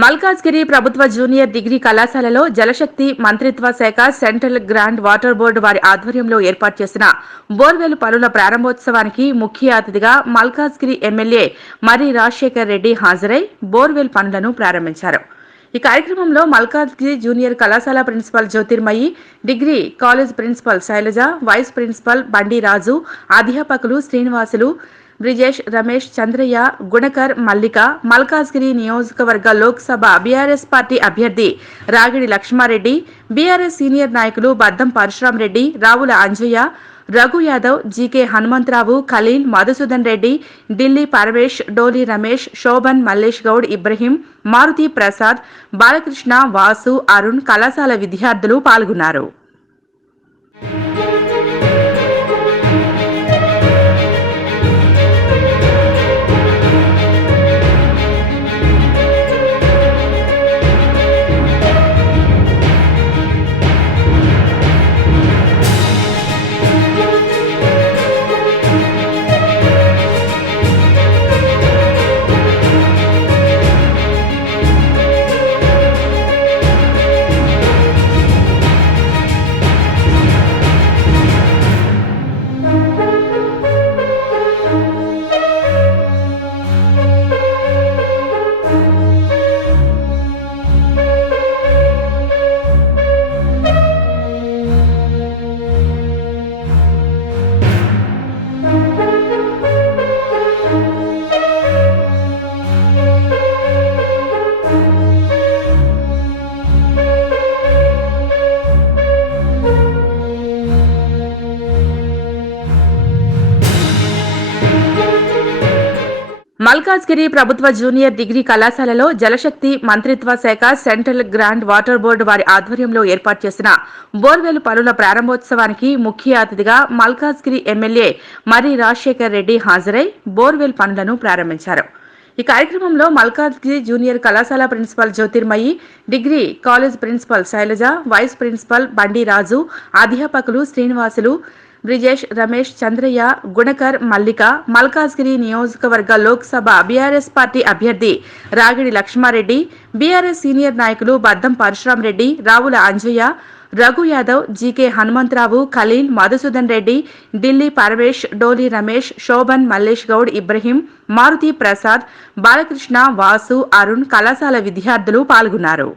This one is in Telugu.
మల్కాజ్గిరి ప్రభుత్వ జూనియర్ డిగ్రీ కళాశాలలో జలశక్తి మంత్రిత్వ శాఖ సెంట్రల్ గ్రాండ్ వాటర్ బోర్డు వారి ఆధ్వర్యంలో ఏర్పాటు చేసిన బోర్వెల్ పనుల ప్రారంభోత్సవానికి ముఖ్య అతిథిగా మల్కాజ్గిరి ఎమ్మెల్యే మర్రి రాజశేఖర్ రెడ్డి హాజరై బోర్వెల్ పనులను ప్రారంభించారు. ఈ కార్యక్రమంలో మల్కాజ్గిరి జూనియర్ కళాశాల principal Jyothirmayi, degree college principal Sailaja, vice principal Bandi Raju, అధ్యాపకులు శ్రీనివాసులు, బ్రిజేష్, రమేష్, చంద్రయ్య, గుణకర్, మల్లిక, మల్కాజ్గిరి నియోజకవర్గ లోక్సభ బీఆర్ఎస్ పార్టీ అభ్యర్థి రాగిడి లక్ష్మారెడ్డి, బీఆర్ఎస్ సీనియర్ నాయకులు బద్దం పరశురాం రెడ్డి, రావుల అంజయ్య, రఘు యాదవ్, జీకే హనుమంతరావు, ఖలీల్, మధుసూదన్ రెడ్డి, ఢిల్లీ పరమేష్, డోలి రమేష్, శోభన్, మల్లేష్ గౌడ్, ఇబ్రహీం, మారుతి ప్రసాద్, బాలకృష్ణ, వాసు, అరుణ్ కళాశాల విద్యార్థులు పాల్గొన్నారు. మల్కాజ్గిరి ప్రభుత్వ జూనియర్ డిగ్రీ కళాశాలలో జలశక్తి మంత్రిత్వ శాఖ సెంట్రల్ గ్రాండ్ వాటర్ బోర్డు వారి ఆధ్వర్యంలో ఏర్పాటు చేసిన బోర్వెల్ పనుల ప్రారంభోత్సవానికి ముఖ్య అతిథిగా మల్కాజ్గిరి ఎమ్మెల్యే మర్రి రాజశేఖర్ రెడ్డి హాజరై బోర్వెల్ పనులను ప్రారంభించారు. ఈ కార్యక్రమంలో మల్కాజ్గిరి జూనియర్ కళాశాల principal Jyothirmayi, degree college principal Sailaja, vice principal Bandi Raju, అధ్యాపకులు శ్రీనివాసులు, బ్రిజేష్, రమేష్, చంద్రయ్య, గుణకర్, మల్లిక, మల్కాజ్గిరి నియోజకవర్గ లోక్సభ బీఆర్ఎస్ పార్టీ అభ్యర్థి రాగిడి లక్ష్మారెడ్డి, బీఆర్ఎస్ సీనియర్ నాయకులు బద్దం పరశురాం రెడ్డి, రావుల అంజయ్య, రఘు యాదవ్, జీకే హనుమంతరావు, ఖలీల్, మధుసూదన్ రెడ్డి, ఢిల్లీ పరమేష్, డోలి రమేష్, శోభన్, మల్లేష్ గౌడ్, ఇబ్రహీం, మారుతి ప్రసాద్, బాలకృష్ణ, వాసు, అరుణ్ కళాశాల విద్యార్థులు పాల్గొన్నారు.